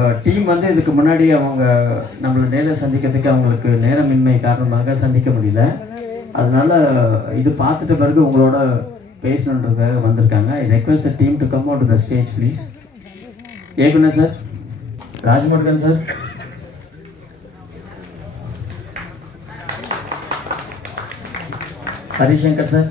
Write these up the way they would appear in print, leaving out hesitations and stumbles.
Team வந்து இதுக்கு முன்னாடி அவங்க நம்மளை நேரில் சந்திக்கிறதுக்கு அவங்களுக்கு நேரமின்மை காரணமாக சந்திக்க முடியல. அதனால இது பார்த்துட்ட பிறகு உங்களோட பேசணுன்றதுக்காக வந்திருக்காங்க. I request the team to come out to the stage please. Egunar sir, Rajamurugan sir, Harishankar sir,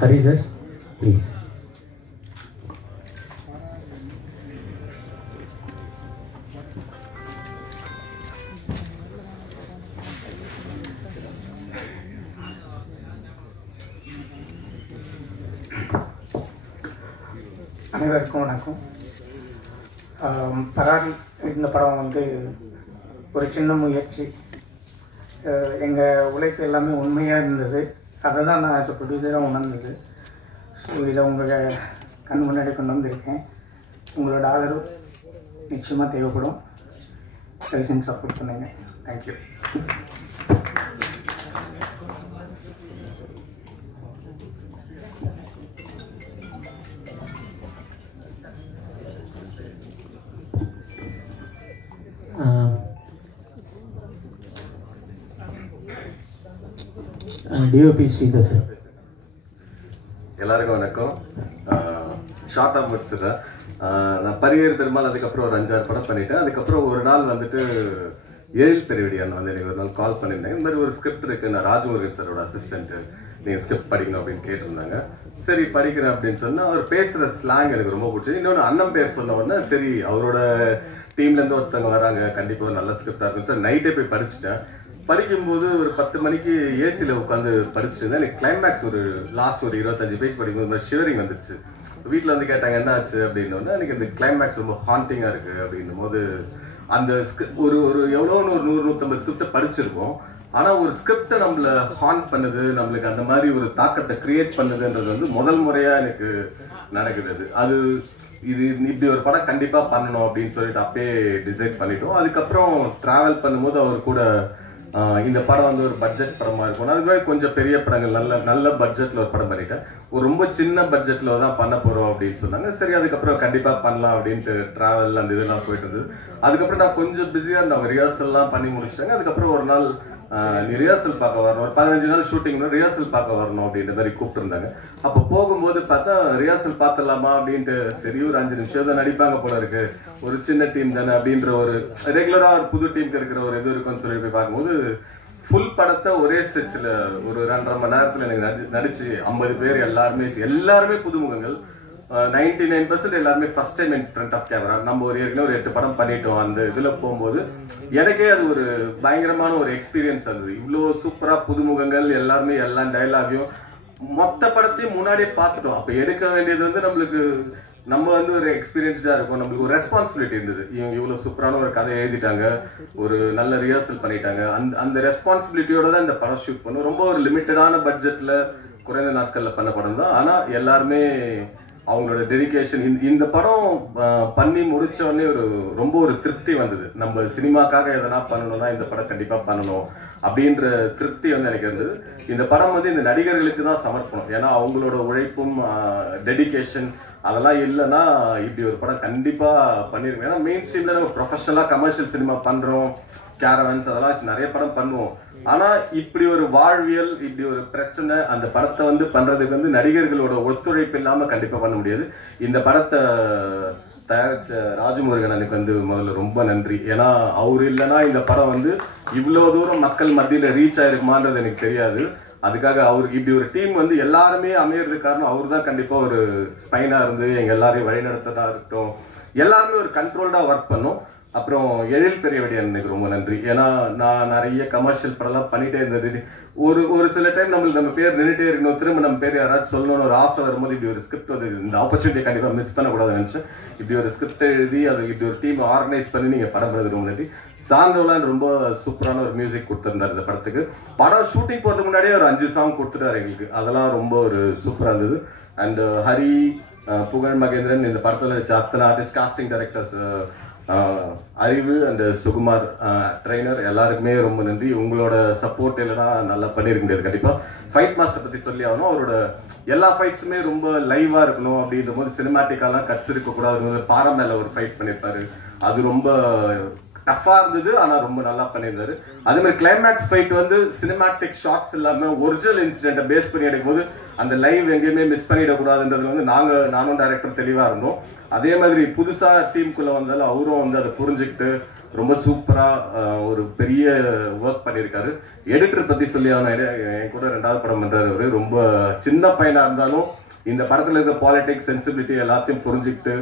Hari sir please. அனைவருக்கும் வணக்கம். பராரி இந்த படம் வந்து ஒரு சின்ன முயற்சி. எங்கள் உழைப்பு எல்லாமே உண்மையாக இருந்தது. அதை தான் நான் ஆஸ் அ ப்ரொடியூசராக உணர்ந்தது. ஸோ இதை உங்கள் கண் முன்னாடி கொண்டு வந்திருக்கேன். உங்களோட ஆதரவு நிச்சயமாக தேவைப்படும். தயவுசெஞ்சு சப்போர்ட் பண்ணுங்க. தேங்க்யூ. DOP Sridhar sir. எல்லாருக்கும் வணக்கம். ஷார்ட்டாக முடிச்சிடுறேன். நான் பரியேறு பெருமாள் அதுக்கப்புறம் ஒரு 5-6 படம் பண்ணிட்டேன். அதுக்கப்புறம் ஒரு நாள் வந்துட்டு எழில் பெருவெடியான் வந்து எனக்கு ஒரு நாள் கால் பண்ணியிருந்தேன். இந்த மாதிரி ஒரு ஸ்கிரிப்ட் இருக்கு, நான் ராஜமுருகன் சாரோட அசிஸ்டன்ட், நீங்கள் ஸ்கிரிப்ட் படிக்கணும் அப்படின்னு கேட்டிருந்தாங்க. சரி படிக்கிறேன் அப்படின்னு சொன்னால் அவர் பேசுகிற ஸ்லாங் எனக்கு ரொம்ப பிடிச்சி. இன்னொன்று அண்ணன் பேர் சொன்ன உடனே சரி அவரோட டீம்லேருந்து ஒருத்தவங்க வராங்க, கண்டிப்பாக ஒரு நல்ல ஸ்கிரிப்டாக இருக்கும் சார். நைட்டே போய் படிச்சுட்டேன். படிக்கும்போது ஒரு 10 மணிக்கு ஏசியில் உட்காந்து படிச்சுட்டு இருந்தேன். எனக்கு கிளைமேக்ஸ் ஒரு லாஸ்ட் ஒரு 25 பேஜ் படிக்கும்போது ஷிவரிங் வந்துச்சு. வீட்டில் வந்து கேட்டாங்க என்ன ஆச்சு அப்படின்னோடனே எனக்கு இந்த கிளைமேக்ஸ் ரொம்ப ஹாண்டிங்காக இருக்குது அப்படின்னும் போது அந்த ஒரு ஒரு எவ்வளோ ஒரு 100-150 ஸ்கிரிப்டை படிச்சிருக்கோம். ஆனால் ஒரு ஸ்கிரிப்டை நம்மளை ஹாண்ட் பண்ணுது, நம்மளுக்கு அந்த மாதிரி ஒரு தாக்கத்தை கிரியேட் பண்ணுதுன்றது வந்து முதல் முறையாக எனக்கு நடக்குது. அது இது இப்படி ஒரு படம் கண்டிப்பாக பண்ணணும் அப்படின்னு சொல்லிட்டு அப்பயே டிசைட் பண்ணிட்டோம். அதுக்கப்புறம் ட்ராவல் பண்ணும்போது அவர் கூட இந்த படம் வந்து ஒரு பட்ஜெட் படமாக இருக்கும். அதுக்கு முன்னாடி கொஞ்சம் பெரிய படங்கள் நல்ல பட்ஜெட்டில் ஒரு படம் பண்ணிட்டேன். ஒரு ரொம்ப சின்ன பட்ஜெட்டில் தான் பண்ண போகிறோம் அப்படின்னு சொன்னாங்க. சரி அதுக்கப்புறம் கண்டிப்பாக பண்ணலாம் அப்படின்ட்டு ட்ராவல் அந்த இதெல்லாம் போயிட்டு இருந்தது. அதுக்கப்புறம் நான் கொஞ்சம் பிஸியாக இருந்தேன். அவங்க ரிஹர்சல்லாம் பண்ணி முடிச்சிட்டாங்க. அதுக்கப்புறம் ஒரு நாள் நீ ரிஹர்சல் பார்க்க வரணும், ஒரு 15 நாள் ஷூட்டிங் ரிஹர்சல் பார்க்க வரணும் அப்படின்ற மாதிரி கூப்பிட்டுருந்தாங்க. அப்போ போகும்போது பார்த்தா ரிஹர்சல் பார்த்துடலாமா அப்படின்ட்டு சரி ஒரு 5 நிமிஷம் தான் நடிப்பாங்க போல இருக்கு, ஒரு சின்ன டீம் தானே அப்படின்ற ஒரு ரெகுலராக ஒரு புது டீமுக்கு இருக்கிற ஒரு இது இருக்குன்னு சொல்லி போய் பார்க்கும்போது ஃபுல் படத்தை ஒரே ஸ்ட்ரெச்சில் ஒரு 2.5 மணி நேரத்தில் எனக்கு நடிச்சு 50 பேர் எல்லாருமே புதுமுகங்கள். 99% எல்லாருமே first time in front of camera. நம்ம ஒரு ஏற்கனவே ஒரு 8 படம் பண்ணிட்டோம். அந்த இதில் போகும்போது எனக்கே அது ஒரு பயங்கரமான ஒரு எக்ஸ்பீரியன்ஸ் இருந்தது. இவ்வளோ சூப்பராக புதுமுகங்கள் எல்லாருமே எல்லா டைலாகையும் மொத்த படத்தையும் முன்னாடியே பார்த்துட்டோம். அப்போ எடுக்க வேண்டியது வந்து நம்மளுக்கு நம்ம வந்து ஒரு எக்ஸ்பீரியன்ஸ்டாக இருக்கும். நம்மளுக்கு ஒரு ரெஸ்பான்சிபிலிட்டி இருந்தது. இவங்க இவ்வளோ சூப்பரான ஒரு கதை எழுதிட்டாங்க, ஒரு நல்ல ரிஹர்சல் பண்ணிட்டாங்க. அந்த ரெஸ்பான்சிபிலிட்டியோட தான் இந்த படம் ஷூட் பண்ணும். ரொம்ப ஒரு லிமிட்டடான பட்ஜெட்டில் குறைந்த நாட்களில் பண்ண படம் தான். ஆனால் எல்லாருமே அவங்களோட டெடிகேஷன். இந்த படம் பண்ணி முடிச்ச உடனே ரொம்ப ஒரு திருப்தி வந்தது. நம்ம சினிமாக்காக எதனா பண்ணணும்னா இந்த படம் கண்டிப்பா பண்ணணும் அப்படின்ற திருப்தி வந்து எனக்கு இருந்தது. இந்த படம் வந்து இந்த நடிகர்களுக்கு தான் சமர்ப்பணம். ஏன்னா அவங்களோட உழைப்பும் டெடிகேஷன் அதெல்லாம் இல்லைன்னா இப்படி ஒரு படம் கண்டிப்பா பண்ணிருக்கோம். ஏன்னா மெயின் ஸ்ட்ரீம்ல நம்ம ப்ரொஃபஷனலா கமர்ஷியல் சினிமா பண்றோம், கேரவன்ஸ் அதெல்லாம் வச்சு நிறைய படம் பண்ணுவோம். ஆனா இப்படி ஒரு வாழ்வியல், இப்படி ஒரு பிரச்சனை, அந்த படத்தை வந்து பண்றதுக்கு வந்து நடிகர்களோட ஒத்துழைப்பு இல்லாம கண்டிப்பா பண்ண முடியாது. இந்த படத்தை தயாரிச்ச ராஜமுருகன் எனக்கு வந்து முதல்ல ரொம்ப நன்றி. ஏன்னா அவர் இல்லைன்னா இந்த படம் வந்து இவ்வளவு தூரம் மக்கள் மத்தியில ரீச் ஆயிருக்குமான்றது எனக்கு தெரியாது. அதுக்காக அவருக்கு இப்படி ஒரு டீம் வந்து எல்லாருமே அமையறதுக்கு காரணம் அவர் தான். கண்டிப்பா ஒரு ஸ்பைனா இருந்து எங்க எல்லாரையும் வழிநடத்ததா இருக்கட்டும், எல்லாருமே ஒரு கண்ட்ரோல்டா ஒர்க் பண்ணும். அப்புறம் எழில் பெரியவடியான் எனக்கு ரொம்ப நன்றி. ஏன்னா நான் நிறைய கமர்ஷியல் படம்லாம் பண்ணிட்டே இருந்தது. ஒரு சில டைம் நம்ம பேர் நின்றுட்டே இருக்கணும், திரும்ப நம்ம பேர் யாராச்சும் சொல்லணும்னு ஒரு ஆசை வரும்போது இப்படி ஒரு ஸ்கிரிப்ட் வந்து இந்த ஆப்பர்ச்சுனிட்டியை கண்டிப்பா மிஸ் பண்ணக்கூடாதுன்னு நினைச்சேன். இப்படி ஒரு ஸ்கிரிப்ட் எழுதி அது இப்படி ஒரு டீம் ஆர்கனைஸ் பண்ணி நீங்க படம் பண்ணது ரொம்ப நன்றி. சாந்தோலான் ரொம்ப சூப்பரான ஒரு மியூசிக் கொடுத்திருந்தாரு இந்த படத்துக்கு. படம் ஷூட்டிங் போறதுக்கு முன்னாடியே ஒரு 5 சாங் கொடுத்துட்டாரு எங்களுக்கு. அதெல்லாம் ரொம்ப ஒரு சூப்பரா இருந்தது. அண்ட் ஹரி, புகழ் மகேந்திரன், இந்த படத்துல வச்ச அத்தனை ஆர்டிஸ்ட், காஸ்டிங் டைரக்டர்ஸ், அறிவு அண்ட் சுகுமார் ட்ரெயினர், எல்லாருக்குமே ரொம்ப நன்றி. உங்களோட சப்போர்ட் இல்லைன்னா நல்லா பண்ணிருக்க முடியாது. கண்டிப்பா ஃபைட் மாஸ்டர் பத்தி சொல்லி ஆகணும். அவரோட எல்லா ஃபைட்ஸுமே ரொம்ப லைவா இருக்கணும் அப்படின்ற போது சினிமாட்டிக்காலாம் கட்ஸ் இருக்கக்கூடாது. பாறை மேல ஒரு ஃபைட் பண்ணிருப்பாரு, அது ரொம்ப டஃபா இருந்தது, ஆனா ரொம்ப நல்லா பண்ணியிருந்தாரு. அதே மாதிரி கிளைமேக்ஸ் ஃபைட் வந்து சினிமாட்டிக் ஷாட்ஸ் இல்லாம ஒரிஜினல் இன்சிடென்ட்டை பேஸ் பண்ணி எடுக்கும் போது அந்த லைவ் எங்கேயுமே மிஸ் பண்ணிடக்கூடாதுன்றது வந்து நானும் டைரக்டர் தெளிவா இருந்தோம். அதே மாதிரி புதுசா டீமுக்குள்ள வந்தாலும் அவரும் வந்து அதை புரிஞ்சுக்கிட்டு ரொம்ப சூப்பரா ஒரு பெரிய ஒர்க் பண்ணியிருக்காரு. எடிட்டர் பத்தி சொல்லி என் கூட 2வது படம் பண்றாரு. அவரு ரொம்ப சின்ன பையனா இருந்தாலும் இந்த படத்துல இருக்கிற பாலிடிக்ஸ், சென்சிபிலிட்டி எல்லாத்தையும் புரிஞ்சுக்கிட்டு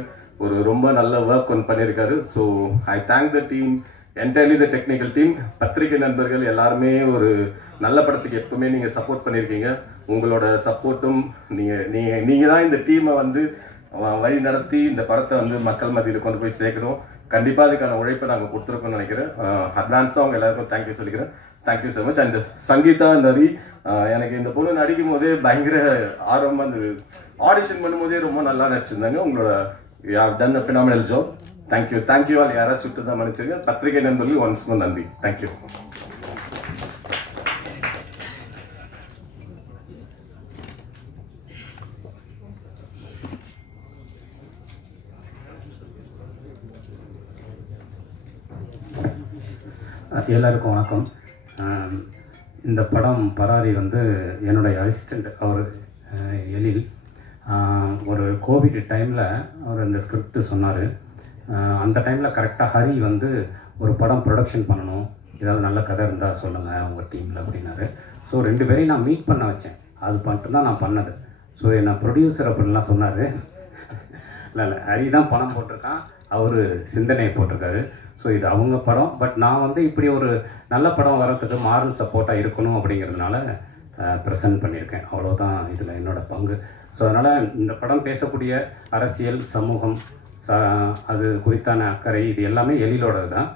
ஒரு ரொம்ப நல்ல ஒர்க் ஒன்று பண்ணியிருக்காரு. So I thank the team, entirely the technical team. பத்திரிகை நண்பர்கள் எல்லாருமே ஒரு நல்ல படத்துக்கு எப்பவுமே நீங்க சப்போர்ட் பண்ணியிருக்கீங்க. உங்களோட சப்போர்ட்டும் நீங்க தான் இந்த டீமை வந்து வழி நடத்தி இந்த படத்தை வந்து மக்கள் மத்தியில் கொண்டு போய் சேர்க்கணும். கண்டிப்பா அதுக்கான உழைப்பை நாங்கள் கொடுத்துருக்கோம்னு நினைக்கிறேன். அட்வான்ஸா அவங்க எல்லாருக்கும் தேங்க்யூ சொல்லிக்கிறேன். Thank you so much. And Sangeetha நரி, எனக்கு இந்த பொண்ணு நடிக்கும் போதே பயங்கர ஆர்வமா இருந்தது. ஆடிஷன் பண்ணும்போதே ரொம்ப நல்லா நடிச்சிருந்தாங்க. உங்களோட you have done a phenomenal job. Thank you all. யாராச்சும் விட்டு தான் மன்னிச்சிருங்க. பத்திரிகை நண்பர்கள் ஒன்ஸ் மோர் நன்றி. தேங்க்யூ. எல்லாருக்கும் வணக்கம். இந்த படம் பராரி வந்து என்னுடைய அசிஸ்டண்ட் அவர் எழில் ஒரு கோவிட் டைமில் அவர் இந்த ஸ்கிரிப்ட் சொன்னார். அந்த டைமில் கரெக்டாக ஹரி வந்து ஒரு படம் ப்ரொடக்ஷன் பண்ணணும், ஏதாவது நல்ல கதை இருந்தால் சொல்லுங்கள் உங்கள் டீமில் அப்படின்னாரு. ஸோ 2 பேரையும் நான் மீட் பண்ண வச்சேன். அது மட்டும்தான் நான் பண்ணது. ஸோ என்ன ப்ரொடியூசர் அப்படின்லாம் சொன்னார். இல்லை ஹரி தான் பணம் போட்டிருக்கான், அவர் சிந்தனையை போட்டிருக்காரு. ஸோ இது அவங்க படம். பட் நான் வந்து இப்படி ஒரு நல்ல படம் வர்றதுக்கு மாரல் சப்போர்ட்டாக இருக்கணும் அப்படிங்கிறதுனால ப்ரெசென்ட் பண்ணியிருக்கேன். அவ்வளோதான் இதில் என்னோடய பங்கு. ஸோ அதனால் இந்த படம் பேசக்கூடிய அரசியல், சமூகம், அது குறித்தான அக்கறை இது எல்லாமே எழிலோடது தான்.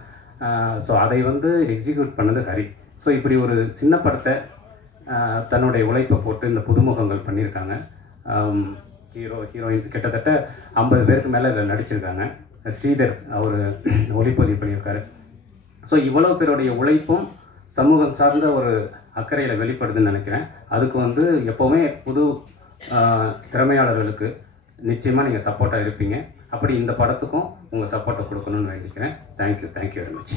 ஸோ அதை வந்து எக்ஸிக்யூட் பண்ணது ஹரி. ஸோ இப்படி ஒரு சின்ன படத்தை தன்னுடைய உழைப்பை போட்டு இந்த புதுமுகங்கள் பண்ணியிருக்காங்க. ஹீரோயின் கிட்டத்தட்ட 50 பேருக்கு மேலே இதில் நடிச்சிருக்காங்க. ஸ்ரீதர் அவர் ஒளிப்பதிவு பண்ணியிருக்காரு. ஸோ இவ்வளோ பேருடைய உழைப்பும் சமூகம் சார்ந்த ஒரு அக்கறையில் வெளிப்படுதுன்னு நினைக்கிறேன். அதுக்கு வந்து எப்போவுமே புது திறமையாளர்களுக்கு நிச்சயமாக நீங்கள் சப்போர்ட்டாக இருப்பீங்க. அப்படி இந்த படத்துக்கும் உங்கள் சப்போர்ட்டை கொடுக்கணும்னு வேண்டிக்கிறேன். Thank you very much.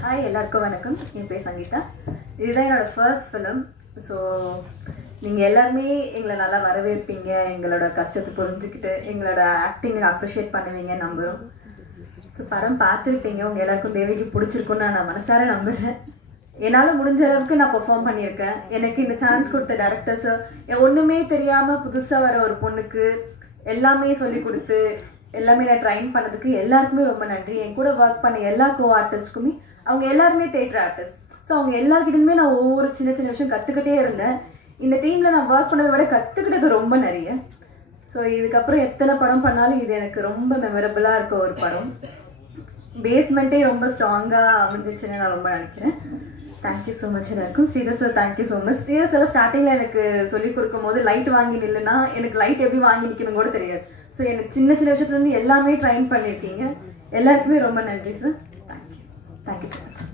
ஹாய், எல்லாருக்கும் வணக்கம். என் பேர் சங்கீதா. இதுதான் என்னோடய ஃபர்ஸ்ட் ஃபிலிம். ஸோ நீங்கள் எல்லாருமே எங்களை நல்லா வரவேற்பீங்க, எங்களோட கஷ்டத்தை புரிஞ்சுக்கிட்டு எங்களோட ஆக்டிங்கை அப்ரிஷியேட் பண்ணுவீங்க நம்புகிறோம். ஸோ படம் பார்த்துருப்பீங்க, உங்கள் எல்லாருக்கும் தேவிக்கு பிடிச்சிருக்குன்னு நான் மனசார நம்புகிறேன். என்னால் முடிஞ்ச அளவுக்கு நான் பெர்ஃபார்ம் பண்ணியிருக்கேன். எனக்கு இந்த சான்ஸ் கொடுத்த டேரக்டர்ஸு, ஒன்றுமே தெரியாமல் புதுசாக வர ஒரு பொண்ணுக்கு எல்லாமே சொல்லி கொடுத்து எல்லாமே நான் ட்ரைன் பண்ணதுக்கு எல்லாருக்குமே ரொம்ப நன்றி. என் கூட ஒர்க் பண்ண எல்லா கோ ஆர்டிஸ்ட்டுக்குமே, அவங்க எல்லாருமே தேட்டர் ஆர்டிஸ்ட். ஸோ அவங்க எல்லாருக்கிட்டேயுமே நான் ஒவ்வொரு சின்ன சின்ன விஷயம் கற்றுக்கிட்டே இருந்தேன். இந்த டீமில் நான் ஒர்க் பண்ணதை விட கற்றுக்கிட்டது ரொம்ப நிறைய. ஸோ இதுக்கப்புறம் எத்தனை படம் பண்ணாலும் இது எனக்கு ரொம்ப மெமரபிளாக இருக்க ஒரு படம். பேஸ்மெண்ட்டே ரொம்ப ஸ்ட்ராங்காக அமைஞ்சிச்சுன்னு நான் ரொம்ப நினைக்கிறேன். தேங்க்யூ ஸோ மச் எல்லாருக்கும். Sridhar sir thank you so much. Sridhar sir ஸ்டார்டிங்கில் எனக்கு சொல்லிக் கொடுக்கும் போது லைட் வாங்கி நில்லுன்னா எனக்கு லைட் எப்படி வாங்கி நிற்கணும் கூட தெரியாது. ஸோ எனக்கு சின்ன சின்ன விஷயத்துலேருந்து எல்லாமே ட்ரைன் பண்ணியிருக்கீங்க. எல்லாருக்குமே ரொம்ப நன்றி சார். Thank you so much.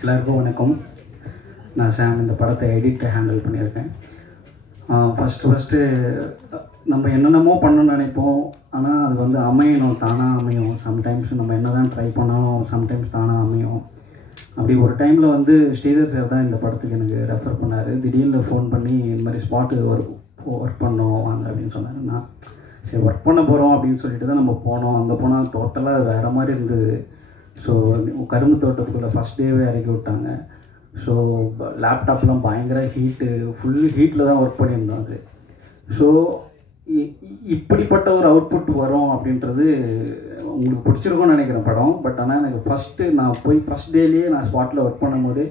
எல்லாருக்கும் வணக்கம். நான் சாம். இந்த படத்தை எடிட்டை ஹேண்டில் பண்ணியிருக்கேன். ஃபஸ்ட்டு நம்ம என்னென்னமோ பண்ணணும்னு நினைப்போம், ஆனால் அது வந்து அமையணும், தானாக அமையும். சம்டைம்ஸ் நம்ம என்ன தான் ட்ரை பண்ணாலும் சம்டைம்ஸ் தானாக அமையும். அப்படி ஒரு டைமில் வந்து ஸ்ரீதர் சார் தான் இந்த படத்துக்கு எனக்கு ரெஃபர் பண்ணார். திடீர்னு ஃபோன் பண்ணி இந்த மாதிரி ஸ்பாட்டு ஒர்க் பண்ணோம் வாங்க அப்படின்னு சொன்னார். நான் சரி ஒர்க் பண்ண போகிறோம் அப்படின்னு சொல்லிட்டு தான் நம்ம போனோம். அங்கே போனால் டோட்டலாக வேறு மாதிரி இருந்தது. ஸோ கரும்பு தோட்டத்துக்குள்ளே ஃபஸ்ட் டேவே இறக்கி விட்டாங்க. ஸோ லேப்டாப்லாம் பயங்கர ஹீட்டு, ஃபுல் ஹீட்டில் தான் ஒர்க் பண்ணியிருந்தோம் அது. ஸோ இப்படிப்பட்ட ஒரு அவுட்புட் வரும் அப்படின்றது உங்களுக்கு பிடிச்சிருக்கும்னு நினைக்கிறேன் படம். பட் ஆனால் எனக்கு நான் போய் ஃபஸ்ட் டேலேயே நான் ஸ்பாட்டில் ஒர்க் பண்ணும்போது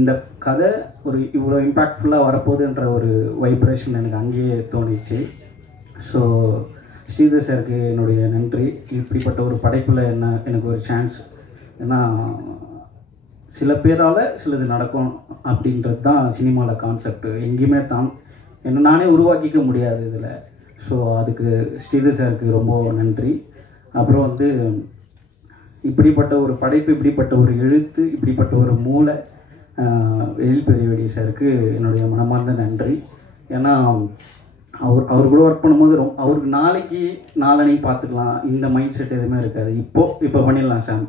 இந்த கதை ஒரு இவ்வளோ இம்பேக்ட்ஃபுல்லாக வரப்போகுதுன்ற ஒரு வைப்ரேஷன் எனக்கு அங்கேயே தோணிச்சு. ஸோ ஸ்ரீதர் சாருக்கு என்னுடைய நன்றி. இப்படிப்பட்ட ஒரு படைப்பில் எனக்கு ஒரு சான்ஸ். ஏன்னா சில பேரால் சிலது நடக்கும் அப்படின்றது தான் சினிமாவில் கான்செப்ட். எங்கேயுமே என்ன நானே உருவாக்கிக்க முடியாது இதில். ஸோ அதுக்கு ஸ்ரீதர் சாருக்கு ரொம்ப நன்றி. அப்புறம் வந்து இப்படிப்பட்ட ஒரு படைப்பு, இப்படிப்பட்ட ஒரு எழுத்து, இப்படிப்பட்ட ஒரு மூளை எழில் பெரியவடி சாருக்கு என்னுடைய மனமார்ந்த நன்றி. ஏன்னா அவர் கூட ஒர்க் பண்ணும்போது அவருக்கு நாளைக்கு பார்த்துக்கலாம் இந்த மைண்ட் செட் எதுவுமே இருக்காது. இப்போ பண்ணிடலாம் சாம்,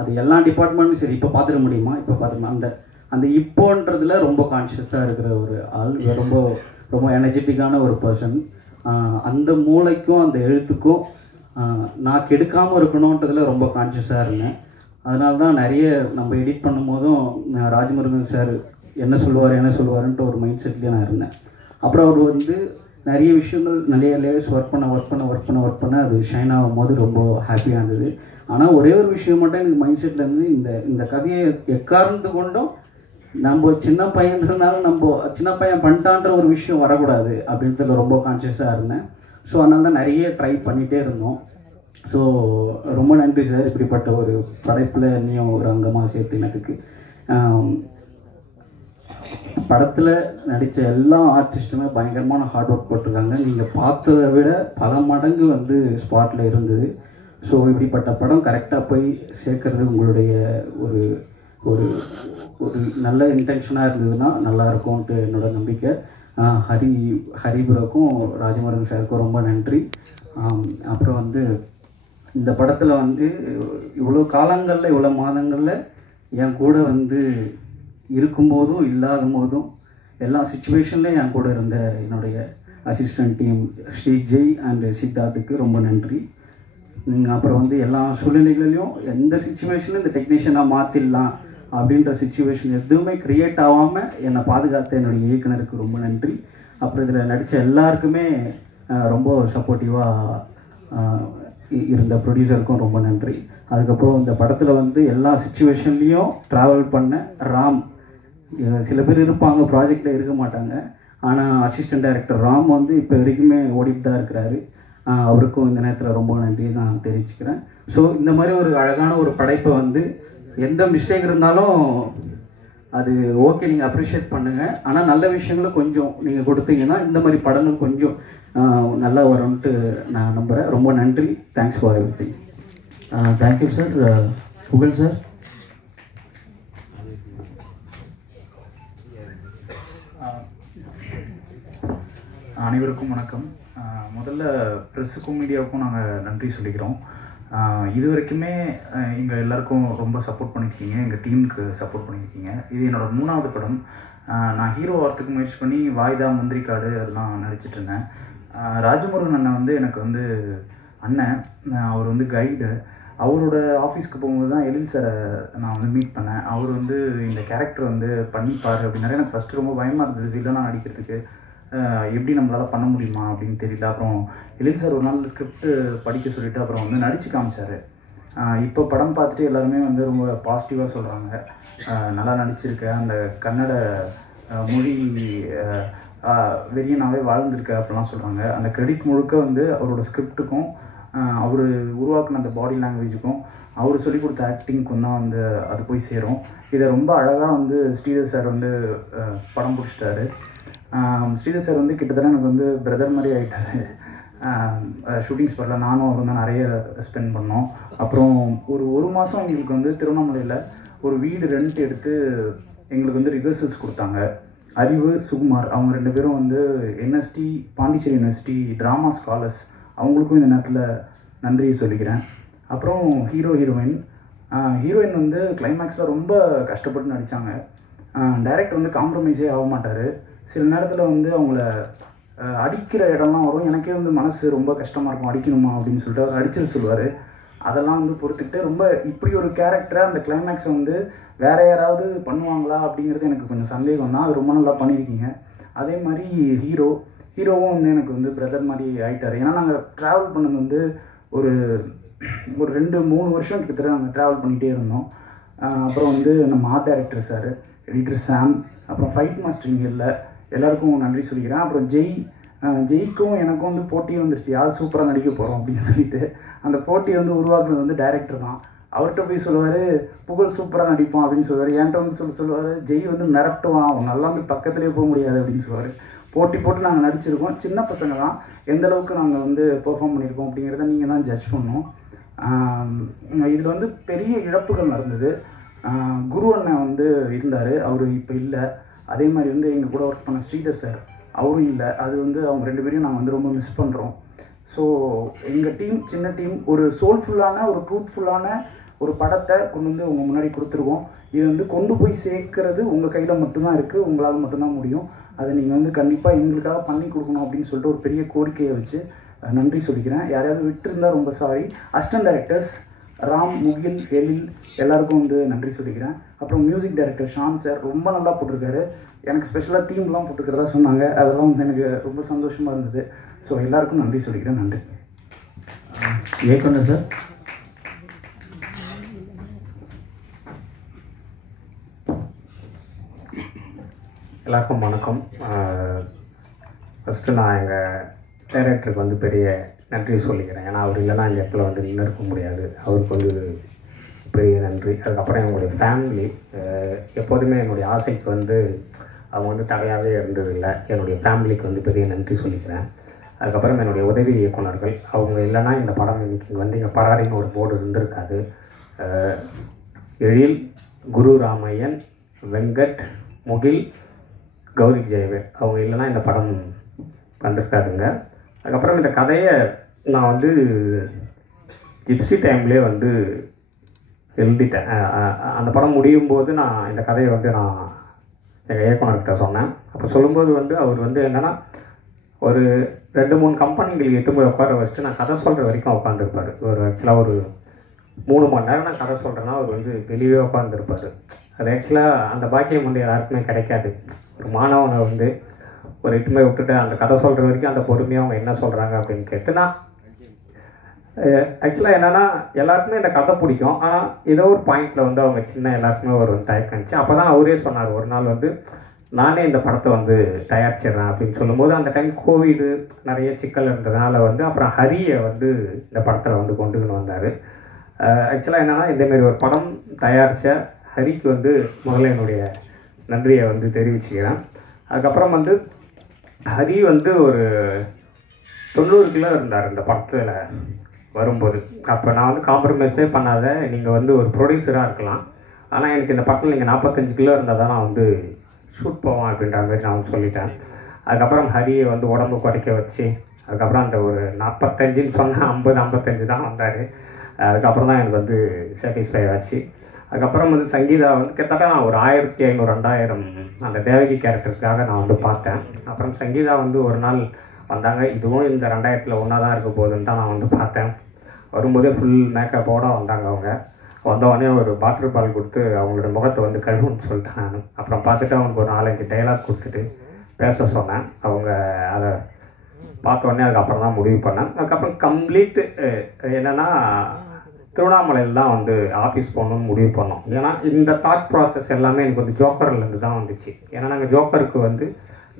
அது எல்லா டிபார்ட்மெண்ட்டும் சரி இப்போ பார்த்துக்க முடியுமா, இப்போ பார்த்துக்கலாம், அந்த இப்போன்றதுல ரொம்ப கான்ஷியஸாக இருக்கிற ஒரு ஆள். ரொம்ப ரொம்ப எனர்ஜெட்டிக்கான ஒரு பர்சன். அந்த மூளைக்கும் அந்த எழுத்துக்கும் நான் கெடுக்காமல் இருக்கணுன்றதுல ரொம்ப கான்ஷியஸாக இருந்தேன். அதனால தான் நிறைய நம்ம எடிட் பண்ணும்போதும் ராஜமுருகன் சார் என்ன சொல்லுவாருன்ட்டு ஒரு மைண்ட் செட்லேயே நான் இருந்தேன். அப்புறம் அவர் வந்து நிறைய விஷயங்கள், நிறைய லேயர்ஸ் ஒர்க் பண்ண அது ஷைன் ஆகும் போது ரொம்ப ஹாப்பியாக இருந்தது. ஆனால் ஒரே ஒரு விஷயம் மட்டும் எனக்கு மைண்ட் செட்டில் இருந்து, இந்த கதையை எக்காரணத்து கொண்டும் நம்ம சின்ன பையன் பண்ணிட்டான்ற ஒரு விஷயம் வரக்கூடாது அப்படின்றதுல ரொம்ப கான்ஷியஸாக இருந்தேன். ஸோ அதனால தான் நிறைய ட்ரை பண்ணிகிட்டே இருந்தோம். ஸோ ரொம்ப நன்றி சார், இப்படிப்பட்ட ஒரு படைப்பில் என்னையும் ஒரு அங்கமாக சேர்த்துனதுக்கு. படத்தில் நடித்த எல்லா ஆர்டிஸ்ட்டுமே பயங்கரமான ஹார்ட் ஒர்க் போட்டிருக்காங்க. நீங்கள் பார்த்ததை விட பல மடங்கு வந்து ஸ்பாட்டில் இருந்தது. ஸோ இப்படிப்பட்ட படம் கரெக்டாக போய் சேர்க்கறது உங்களுடைய ஒரு ஒரு ஒரு நல்ல இன்டென்ஷனாக இருந்ததுன்னா நல்லாயிருக்கும்ன்ட்டு என்னோட நம்பிக்கை. ஹரிபுரக்கும் ராஜமுருகன் சாருக்கும் ரொம்ப நன்றி. அப்புறம் வந்து இந்த படத்தில் வந்து இவ்வளோ காலங்களில், இவ்வளோ மாதங்களில் என் கூட வந்து இருக்கும்போதும் இல்லாத போதும் எல்லா சுச்சுவேஷன்லையும் என் கூட இருந்த என்னுடைய அசிஸ்டன்ட் டீம் ஸ்ரீஜெய் அண்ட் சித்தார்த்துக்கு ரொம்ப நன்றி. அப்புறம் வந்து எல்லா சூழ்நிலைகளிலும் எந்த சுச்சுவேஷனும் இந்த டெக்னீஷியனாக மாற்றிடலாம் அப்படின்ற சுச்சுவேஷன் எதுவுமே க்ரியேட் ஆகாமல் என்னை பாதுகாத்த என்னுடைய இயக்குனருக்கு ரொம்ப நன்றி. அப்புறம் இதில் நடித்த எல்லாருக்குமே ரொம்ப சப்போர்ட்டிவாக இருந்த ப்ரொடியூசருக்கும் ரொம்ப நன்றி. அதுக்கப்புறம் இந்த படத்தில் வந்து எல்லா சுச்சுவேஷன்லேயும் ட்ராவல் பண்ண ராம், சில பேர் இருப்பாங்க ப்ராஜெக்டில் இருக்க மாட்டாங்க, ஆனால் அசிஸ்டன்ட் டைரக்டர் ராம் வந்து இப்போ வரைக்குமே ஓடிட்டு தான் இருக்கிறாரு. அவருக்கும் இந்த நேரத்தில் ரொம்ப நன்றி நான் தெரிவிச்சுக்கிறேன். ஸோ இந்த மாதிரி ஒரு அழகான ஒரு படைப்பை வந்து எந்த மிஸ்டேக் இருந்தாலும் அது ஓகே, நீங்கள் அப்ரிஷியேட் பண்ணுங்கள். ஆனால் நல்ல விஷயங்களும் கொஞ்சம் நீங்கள் கொடுத்தீங்கன்னா இந்த மாதிரி படங்கள் கொஞ்சம் நல்லா வரும்ன்ட்டு நான் நம்புகிறேன். ரொம்ப நன்றி. Thanks for everything. Thank you sir. புகழ் சார். அனைவருக்கும் வணக்கம். முதல்ல ப்ரெஸ்ஸுக்கும் மீடியாவுக்கும் நாங்கள் நன்றி சொல்லிக்கிறோம். இது வரைக்குமே எங்கள் எல்லாருக்கும் ரொம்ப சப்போர்ட் பண்ணியிருக்கீங்க, எங்கள் டீமுக்கு சப்போர்ட் பண்ணியிருக்கீங்க. இது என்னோடய 3வது படம். நான் ஹீரோ வரத்துக்கு முயற்சி பண்ணி வாய்தா, முந்திரிக்காடு அதெல்லாம் நடிச்சிட்டு இருந்தேன். ராஜமுருகன் அண்ணன் வந்து எனக்கு வந்து அண்ணன், அவர் வந்து கைடு. அவரோட ஆஃபீஸ்க்கு போகும்போது தான் எழில் சாரை நான் வந்து மீட் பண்ணேன். அவர் வந்து இந்த கேரக்டர் வந்து பண்ணிப்பார் அப்படின்னாரு. எனக்கு ஃபஸ்ட்டு ரொம்ப பயமாக இருந்தது, வில்லனாக நடிக்கிறதுக்கு எப்படி நம்மளால் பண்ண முடியுமா அப்படின்னு தெரியல. அப்புறம் எழில் சார் ஒரு நாள் ஸ்கிரிப்ட் படிக்க சொல்லிவிட்டு அப்புறம் வந்து நடித்து காமிச்சார். இப்போ படம் பார்த்துட்டு எல்லாருமே வந்து ரொம்ப பாசிட்டிவாக சொல்கிறாங்க. நல்லா நடிச்சிருக்க, அந்த கன்னட மொழி வெறியனாவே வாழ்ந்திருக்க அப்படிலாம் சொல்கிறாங்க. அந்த கிரெடிட் முழுக்க வந்து அவரோட ஸ்கிரிப்டுக்கும் அவர் உருவாக்குன அந்த பாடி லாங்குவேஜுக்கும் அவர் சொல்லிக் கொடுத்த ஆக்டிங்க்கும் தான் வந்து அது போய் சேரும். இதை ரொம்ப அழகாக வந்து ஸ்ரீதர் சார் வந்து படம் பிடிச்சிட்டாரு. ஸ்ரீதர் சார் வந்து கிட்டத்தட்ட எனக்கு வந்து பிரதர் மாதிரி ஆகிட்டாரு. ஷூட்டிங் ஸ்பாட்டில் நானும் அவர் தான் நிறைய ஸ்பெண்ட் பண்ணோம். அப்புறம் ஒரு மாதம் எங்களுக்கு வந்து திருவண்ணாமலையில் ஒரு வீடு ரெண்ட் எடுத்து எங்களுக்கு வந்து ரிஹர்சல்ஸ் கொடுத்தாங்க. அறிவு, சுகுமார் அவங்க 2 பேரும் வந்து NST Pondicherry university drama scholars, அவங்களுக்கும் இந்த நேரத்தில் நன்றியை சொல்லிக்கிறேன். அப்புறம் ஹீரோயின் வந்து கிளைமேக்ஸில் ரொம்ப கஷ்டப்பட்டு நடித்தாங்க. டைரக்டர் வந்து காம்ப்ரமைஸே ஆக மாட்டார். சில நேரத்தில் வந்து அவங்கள அடிக்கிற இடம்லாம் வரும். எனக்கே வந்து மனசு ரொம்ப கஷ்டமாக இருக்கும், அடிக்கணுமா அப்படின்னு சொல்லிட்டு அவர் அடிச்சிட்டு சொல்லுவார். அதெல்லாம் வந்து பொறுத்துக்கிட்டு ரொம்ப இப்படி ஒரு கேரக்டரை அந்த கிளைமேக்ஸை வந்து வேறு யாராவது பண்ணுவாங்களா அப்படிங்கிறது எனக்கு கொஞ்சம் சந்தேகம் தான். அது ரொம்ப நல்லா பண்ணியிருக்கீங்க. அதே மாதிரி ஹீரோவும் வந்து எனக்கு வந்து பிரதர் மாதிரி ஆகிட்டார். ஏன்னா நாங்கள் ட்ராவல் பண்ணது வந்து ஒரு 2-3 வருஷம் கிட்டத்தட்ட நாங்கள் ட்ராவல் பண்ணிகிட்டே இருந்தோம். அப்புறம் வந்து நம்ம ஆர்ட் டைரக்டர் சார், எடிட்டர் சாம், அப்புறம் ஃபைட் மாஸ்டரிங் இல்லை எல்லாருக்கும் நன்றி சொல்லிக்கிறேன். அப்புறம் ஜெய்க்கும் எனக்கும் வந்து போட்டியே வந்துருச்சு, யார் சூப்பராக நடிக்க போகிறோம் அப்படின்னு சொல்லிட்டு. அந்த போட்டியை வந்து உருவாக்குனது வந்து டைரக்டர் தான். அவர்கிட்ட போய் சொல்லுவார் புகழ் சூப்பராக நடிப்பான் அப்படின்னு சொல்லுவார். என்கிட்ட வந்து சொல்லுவார் ஜெய் வந்து மிரட்டுவான், அவன் நல்லா வந்து பக்கத்துலேயே போக முடியாது அப்படின்னு சொல்லுவார். போட்டு நாங்கள் நடிச்சிருக்கோம். சின்ன பசங்க தான், எந்தளவுக்கு நாங்கள் வந்து பெர்ஃபார்ம் பண்ணியிருக்கோம் அப்படிங்கிறத நீங்கள் தான் ஜட்ஜ் பண்ணணும். இதில் வந்து பெரிய இழப்புகள் நடந்தது. குரு அண்ணன் வந்து இருந்தார், அவர் இப்போ இல்லை. அதே மாதிரி வந்து எங்கள் கூட ஒர்க் பண்ண ஸ்ரீதர் சார், அவரும் இல்லை. அது வந்து அவங்க 2 பேரையும் நாங்கள் வந்து ரொம்ப மிஸ் பண்ணுறோம். ஸோ எங்கள் டீம் சின்ன டீம் ஒரு சோல்ஃபுல்லான ஒரு ட்ரூத்ஃபுல்லான ஒரு படத்தை கொண்டு வந்து உங்கள் முன்னாடி கொடுத்துருக்கோம். இது வந்து கொண்டு போய் சேர்க்கறது உங்கள் கையில் மட்டும்தான் இருக்குது, உங்களால் மட்டும்தான் முடியும். அதை நீங்கள் வந்து கண்டிப்பாக எங்களுக்காக பண்ணி கொடுக்கணும் அப்படின்னு சொல்லிட்டு ஒரு பெரிய கோரிக்கையை வச்சு நன்றி சொல்லிக்கிறேன். யாரையாவது விட்டுருந்தால் ரொம்ப சாரி. அசிஸ்டன்ட் டைரக்டர்ஸ் ராம், முகில், எழில் எல்லாருக்கும் வந்து நன்றி சொல்லிக்கிறேன். அப்புறம் மியூசிக் டைரக்டர் ஷான் சார் ரொம்ப நல்லா போட்டிருக்காரு. எனக்கு ஸ்பெஷலாக தீம்லாம் போட்டுக்கிறதா சொன்னாங்க, அதெல்லாம் வந்து எனக்கு ரொம்ப சந்தோஷமாக இருந்தது. ஸோ எல்லாருக்கும் நன்றி சொல்லிக்கிறேன். நன்றி. இயக்குனர் சார். எல்லாருக்கும் வணக்கம். ஃபஸ்ட்டு நான் எங்கள் டைரக்டருக்கு வந்து பெரிய நன்றி சொல்லிக்கிறேன். ஏன்னா அவர் இல்லைன்னா இந்த இடத்துல வந்து நின்று இருக்க முடியாது. அவருக்கு வந்து பெரிய நன்றி. அதுக்கப்புறம் என்னுடைய ஃபேமிலி, எப்போதுமே என்னுடைய ஆசைக்கு வந்து அவங்க வந்து தடையாகவே இருந்ததில்லை. என்னுடைய ஃபேமிலிக்கு வந்து பெரிய நன்றி சொல்லிக்கிறேன். அதுக்கப்புறம் என்னுடைய உதவி இயக்குனர்கள், அவங்க இல்லைன்னா இந்த படம் இன்றைக்கி வந்து இங்கே பராரின்னு ஒரு போர்டு இருந்திருக்காது. எழில், குரு ராமையன், வெங்கட், முகில், கௌரி ஜெயவேல், அவங்க இல்லைன்னா இந்த படம் வந்திருக்காதுங்க. அதுக்கப்புறம் இந்த கதையை நான் வந்து ஜிப்சி டைம்லேயே வந்து எழுதிட்டேன். அந்த படம் முடியும் போது நான் இந்த கதையை வந்து நான் எங்கள் இயக்குனர்கிட்ட சொன்னேன். அப்போ சொல்லும்போது வந்து அவர் வந்து என்னென்னா ஒரு 2-3 கம்பெனிங்களுக்கு எட்டு போய் உட்கார வச்சுட்டு நான் கதை சொல்கிற வரைக்கும் உட்காந்துருப்பார். ஒரு ஆக்சுவலாக ஒரு 3 மணி நேரம் நான் கதை சொல்கிறேன்னா அவர் வந்து வெளியே உட்காந்துருப்பார். அது ஆக்சுவலாக அந்த பாக்கியம் வந்து எல்லாருக்குமே கிடைக்காது. ஒரு மாணவனை வந்து ஒரு 8 போய் விட்டுட்டு அந்த கதை சொல்கிற வரைக்கும் அந்த பொறுமையாக அவங்க என்ன சொல்கிறாங்க அப்படின்னு கேட்டு நான் ஆக்சுவலாக என்னென்னா எல்லாருக்குமே இந்த கதை பிடிக்கும். ஆனால் ஏதோ ஒரு பாயிண்டில் வந்து அவங்க சின்ன எல்லாருக்குமே ஒரு தயக்கம்ச்சு. அப்போ தான் அவரே சொன்னார் ஒரு நாள் வந்து நானே இந்த படத்தை வந்து தயாரிச்சிடுறேன் அப்படின்னு சொல்லும்போது அந்த டைம் கோவிடு நிறைய சிக்கல் இருந்ததுனால வந்து அப்புறம் ஹரியை வந்து இந்த படத்தில் வந்து கொண்டுக்கின்னு வந்தார். ஆக்சுவலாக என்னென்னா இந்தமாரி ஒரு படம் தயாரித்த ஹரிக்கு வந்து முதல்ல என்னுடைய நன்றியை வந்து தெரிவிச்சுக்கிறேன். அதுக்கப்புறம் வந்து ஹரி வந்து ஒரு 90 கிலோ இருந்தார் இந்த படத்தில் வரும்போது. அப்போ நான் வந்து காம்ப்ரமைஸே பண்ணாத, நீங்கள் வந்து ஒரு ப்ரொடியூசராக இருக்கலாம், ஆனால் எனக்கு இந்த படத்தில் நீங்கள் 45 கிலோ இருந்தால் தான் நான் வந்து ஷூட் போவேன் அப்படின்ற மாதிரி நான் வந்து சொல்லிட்டேன். அதுக்கப்புறம் ஹரியை வந்து உடம்பு குறைக்க வச்சு அதுக்கப்புறம் அந்த ஒரு 45ன்னு சொன்னால் 50-55 தான் வந்தார். அதுக்கப்புறம் தான் எனக்கு வந்து சாட்டிஸ்ஃபை ஆச்சு. அதுக்கப்புறம் வந்து சங்கீதா வந்து கிட்டத்தட்ட நான் ஒரு 1500-2000 அந்த தேவகி கேரக்டருக்காக நான் வந்து பார்த்தேன். அப்புறம் சங்கீதா வந்து ஒரு நாள் வந்தாங்க. இதுவும் இந்த 2000ல் ஒன்றா தான் இருக்க போகுதுன்னு தான் நான் வந்து பார்த்தேன். வரும்போதே ஃபுல் மேக்கப்போடு வந்தாங்க. அவங்க வந்தவொடனே ஒரு வாட்டர் பால் கொடுத்து அவங்களோட முகத்தை வந்து கழுவுன்னு சொல்லிட்டேன் நான். அப்புறம் பார்த்துட்டு அவங்களுக்கு ஒரு 4-5 டைலாக் கொடுத்துட்டு பேச சொன்னேன். அவங்க அதை பார்த்தோடனே அதுக்கப்புறம் தான் முடிவு பண்ணேன். அதுக்கப்புறம் கம்ப்ளீட்டு என்னென்னா திருவண்ணாமலையில் தான் வந்து ஆஃபீஸ் போகணுன்னு முடிவு பண்ணோம். ஏன்னா இந்த தாட் ப்ராசஸ் எல்லாமே எனக்கு வந்து ஜோக்கர்லேருந்து தான் வந்துச்சு. ஏன்னா நாங்கள் ஜோக்கருக்கு வந்து